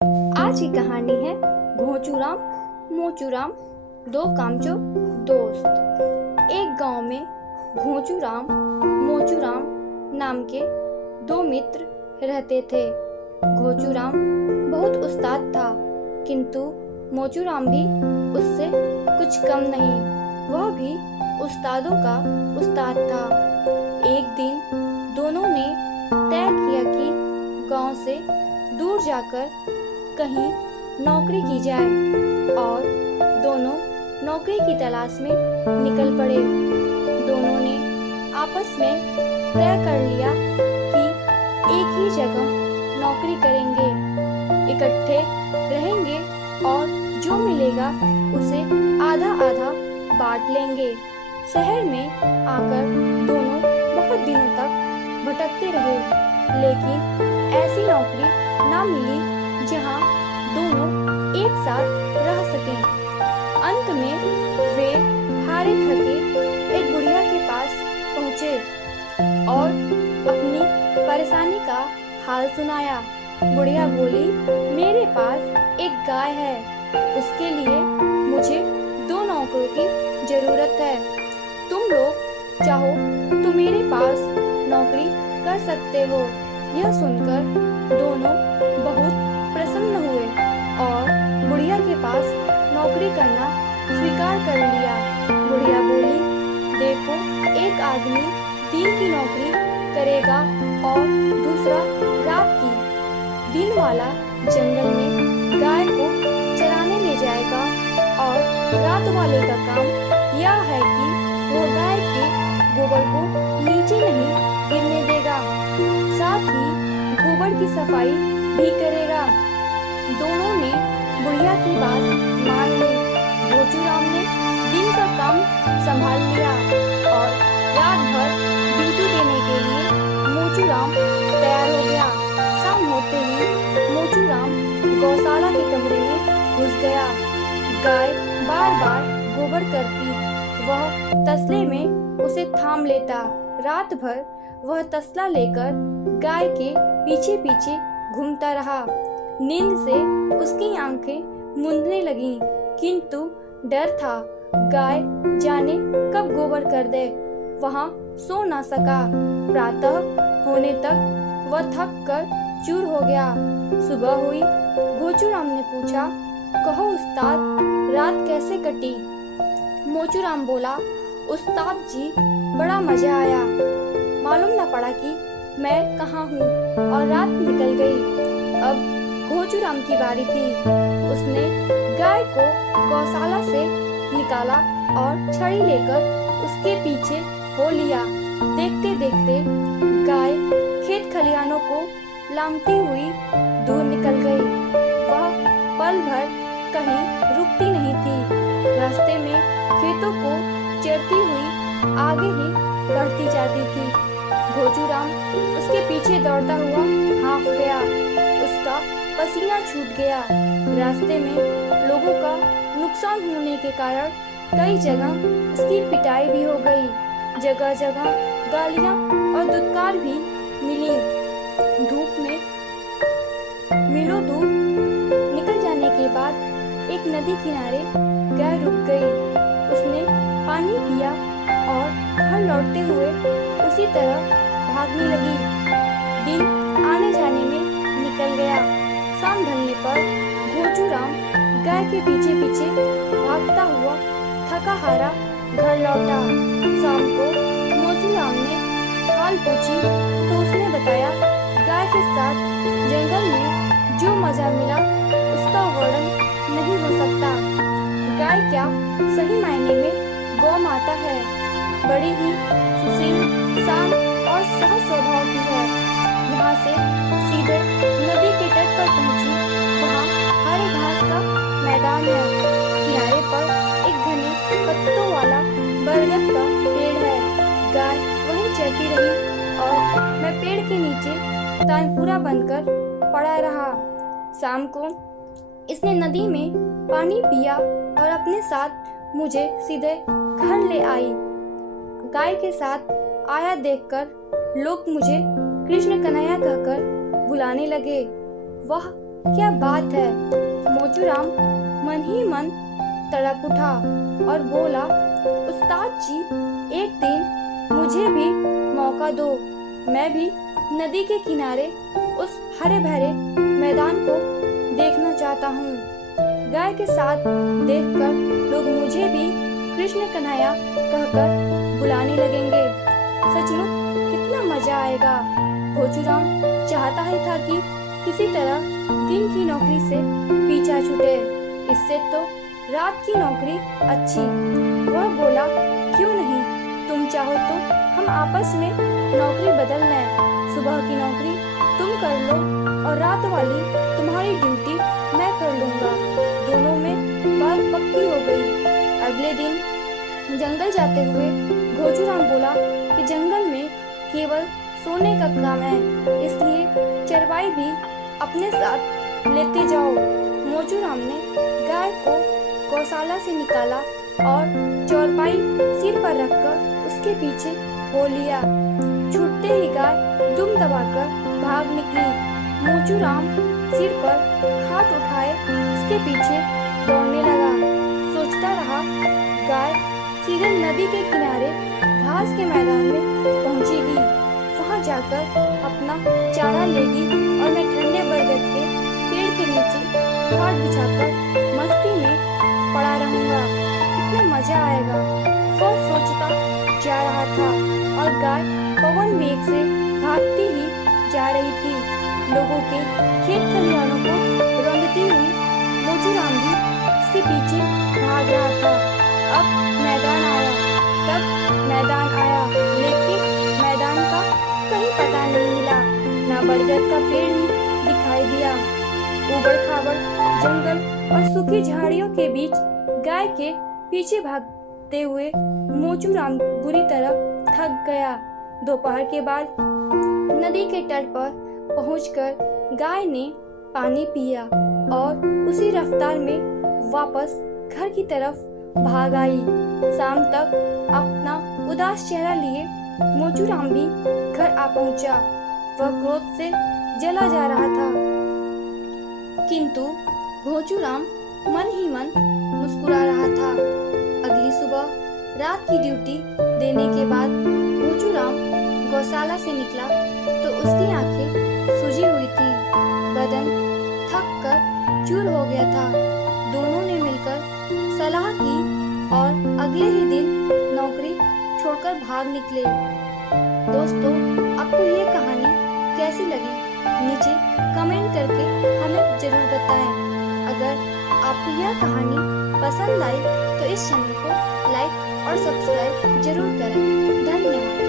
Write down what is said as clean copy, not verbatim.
आज की कहानी है घोंचूराम मोचूराम दो कामचोर दोस्त। एक गांव में घोंचूराम मोचूराम नाम के दो मित्र रहते थे। घोंचूराम बहुत उस्ताद था, किंतु मोचूराम भी उससे कुछ कम नहीं। वह भी उस्तादों का उस्ताद था। एक दिन दोनों ने तय किया कि गांव से दूर जाकर कहीं नौकरी की जाए और दोनों नौकरी की तलाश में निकल पड़े। दोनों ने आपस में तय कर लिया कि एक ही जगह नौकरी करेंगे, इकट्ठे रहेंगे और जो मिलेगा उसे आधा आधा बांट लेंगे। शहर में आकर दोनों बहुत दिनों तक भटकते रहे, लेकिन ऐसी नौकरी ना मिली जहां दोनों एक साथ रह सकें। अंत में वे हारे थके एक बुढ़िया के पास पहुंचे और अपनी परेशानी का हाल सुनाया। बुढ़िया बोली, मेरे पास एक गाय है, उसके लिए मुझे दो नौकरों की जरूरत है। तुम लोग चाहो तो मेरे पास नौकरी कर सकते हो। यह सुनकर दोनों बहुत प्रसन्न हुए और बुढ़िया के पास नौकरी करना स्वीकार कर लिया। बुढ़िया बोली, देखो, एक आदमी दिन की नौकरी करेगा और दूसरा रात की। दिन वाला जंगल में गाय को चराने ले जाएगा और रात वाले का काम यह है कि वह गाय के गोबर को नीचे नहीं गिरने देगा, साथ ही गोबर की सफाई भी करेगा। दोनों ने बुढ़िया की बात मान ली। घोंचूराम ने दिन का काम संभाल लिया और रात भर ड्यूटी देने के लिए मोचूराम तैयार हो गया। शाम होते ही मोचूराम गौशाला के कमरे में घुस गया। गाय बार बार गोबर करती, वह तसले में उसे थाम लेता। रात भर वह तसला लेकर गाय के पीछे पीछे घूमता रहा। नींद से उसकी आंखें मूंदने लगीं, किंतु डर था गाय जाने कब गोबर कर दे। वहां सो ना सका। प्रातः होने तक वह थक कर चूर हो गया। सुबह हुई। घोंचूराम ने पूछा, कहो उस्ताद, रात कैसे कटी? मोचूराम बोला, उस्ताद जी, बड़ा मजा आया। मालूम न पड़ा कि मैं कहाँ हूँ और रात निकल गई। अब घोंचूराम की बारी थी। उसने गाय को गौशाला से निकाला और छड़ी लेकर उसके पीछे हो लिया। देखते देखते गाय खेत खलिहानों को लांघती हुई दूर निकल गई। वह पल भर कहीं रुकती नहीं थी। रास्ते में खेतों को चरती हुई आगे ही बढ़ती जाती थी। घोंचूराम उसके पीछे दौड़ता हुआ हाँफ गया। उसका पसीना छूट गया। रास्ते में लोगों का नुकसान होने के कारण कई जगह उसकी पिटाई भी हो गई। जगह जगह गालियां और दुत्कार भी मिली। धूप में मीलों दूर निकल जाने के बाद एक नदी किनारे गाय रुक गई। उसने पानी पिया और घर लौटते हुए उसी तरह भागने लगी। दिन आने जाने में निकल गया। शाम ढलने पर घोंचूराम गाय के पीछे पीछे भागता हुआ थका हारा घर लौटा। शाम को मोचूराम ने हाल पूछी तो उसने बताया, गाय के साथ जंगल में जो मजा मिला उसका वर्णन नहीं हो सकता। गाय क्या सही मायने में गौ माता है। बड़ी ही सुशील, शांत और सहज स्वभाव की है। यहाँ से सीधे नदी के तट पर पहुंची। वहाँ हरे घास का मैदान है। किनारे पर एक घने पत्तों वाला बरगद का पेड़ है। गाय वहीं चरती रही और मैं पेड़ के नीचे तानपुरा बनकर पड़ा रहा। शाम को इसने नदी में पानी पिया और अपने साथ मुझे सीधे घर ले आई। गाय के साथ आया देखकर लोग मुझे कृष्ण कन्हैया कहकर बुलाने लगे। वह क्या बात है। मोचूराम मन ही मन तड़प उठा और बोला, उस्ताद जी, एक दिन मुझे भी मौका दो। मैं भी नदी के किनारे उस हरे भरे मैदान को देखना चाहता हूँ। गाय के साथ देखकर लोग मुझे भी कृष्ण कन्हैया कहकर बुलाने लगेंगे। सचमुच कितना मजा आएगा। भोचूराम चाहता ही था कि किसी तरह दिन की नौकरी से पीछा छूटे, इससे तो रात की नौकरी अच्छी। वह बोला, क्यों नहीं, तुम चाहो तो हम आपस में नौकरी बदल लें। सुबह की नौकरी तुम कर लो और रात वाली तुम्हारी ड्यूटी मैं कर लूँगा। दोनों में बात पक्की हो गई। अगले दिन जंगल जाते हुए भोचूराम बोला कि जंगल में केवल सोने का काम है, इसलिए चरवाई भी अपने साथ लेते जाओ। मोचूराम ने गाय को गौशाला से निकाला और चौपाई सिर पर रखकर उसके पीछे हो लिया। छूटते ही गाय दुम दबाकर भाग निकली। मोचूराम सिर पर खाट उठाए उसके पीछे दौड़ने लगा। सोचता रहा, गाय सीधे नदी के किनारे घास के मैदान में पहुंचेगी, वहां जाकर अपना चारा लेगी और मैं ठंडे बरगद के पेड़ के नीचे खाट बिछाकर मस्ती में पड़ा रहूंगा। कितना मजा आएगा। वह सोचता जा रहा था और गाय पवन वेग से भागती ही जा रही थी। लोगों के खेत खलिहानों को रौंदती हुई मोचूराम भी उसके पीछे भाग रहा था। अब मैदान आया, तब मैदान आया, लेकिन मैदान का कहीं पता नहीं मिला। ना बरगद का पेड़ ही दिखाई दिया। ऊबड़ खाबड़ जंगल और सूखी झाड़ियों के बीच गाय के पीछे भागते हुए मोचूराम बुरी तरह थक गया। दोपहर के बाद नदी के तट पर पहुंचकर गाय ने पानी पिया और उसी रफ्तार में वापस घर की तरफ भाग आई। शाम तक अपना उदास चेहरा लिए मोचूराम भी घर आ पहुंचा। वह क्रोध से जला जा रहा था, किंतु भोचूराम मन ही मन मुस्कुरा रहा था। अगली सुबह रात की ड्यूटी देने के बाद भोचूराम गौशाला से निकला तो उसकी आंखें सूजी हुई थी, बदन थक कर चूर हो गया था। दोनों ने मिलकर सलाह की और अगले ही दिन नौकरी छोड़कर भाग निकले। दोस्तों, आपको ये कहानी कैसी लगी? नीचे कमेंट करके हमें जरूर बताएं। अगर आपको यह कहानी पसंद आई तो इस चैनल को लाइक और सब्सक्राइब जरूर करें। धन्यवाद।